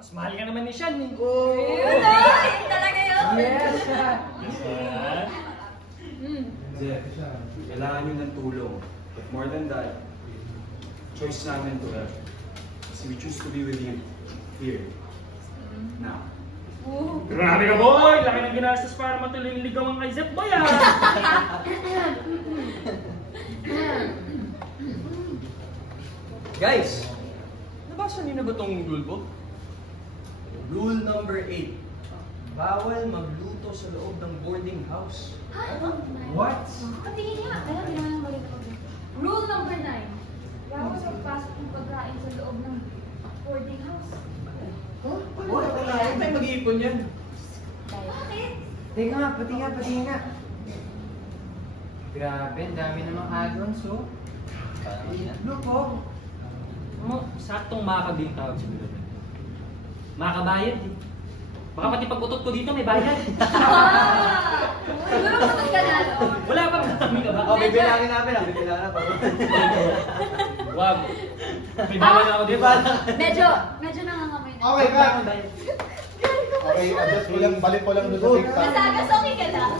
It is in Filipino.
Mas mahal ka naman ni Sean eh. Oh! Yun na! Yun talaga yun! Yes! Jeff, kailangan nyo ng tulong. But more than that, choice namin to have. Kasi we choose to be with you here. Now. Grabe ka, boy! Laki ng ginastos para matuloy yung ligawan kay Zep, boy, ah! Guys, nabasa niyo na ba tong rule book? Rule number 8. Bawal magluto sa loob ng boarding house. What? Patingin nga. Alam, hindi naman ang balik ako. Rule number 9. Bawal magpasok ng pagkain sa loob ng boarding house. Wala ko na. Huwag tayo mag-iipon yan. Bakit? Pati nga. Grabe, ang dami namang add-ons, oh. Look, oh. Saktong makakabing tawag sa bilo. Makakabayad eh. Baka pati pag-utot ko dito may bayad. Siguro kapag ka na, no? Wala pa kami ka ba? Bibilangin namin. Bibilangin na pa. Wag. May bala na ako dito. Medyo nangangamoy na. Okay, ka. Okay, adjust ko lang, balik ko lang doon sa TikTok. Nasagas okay ka na.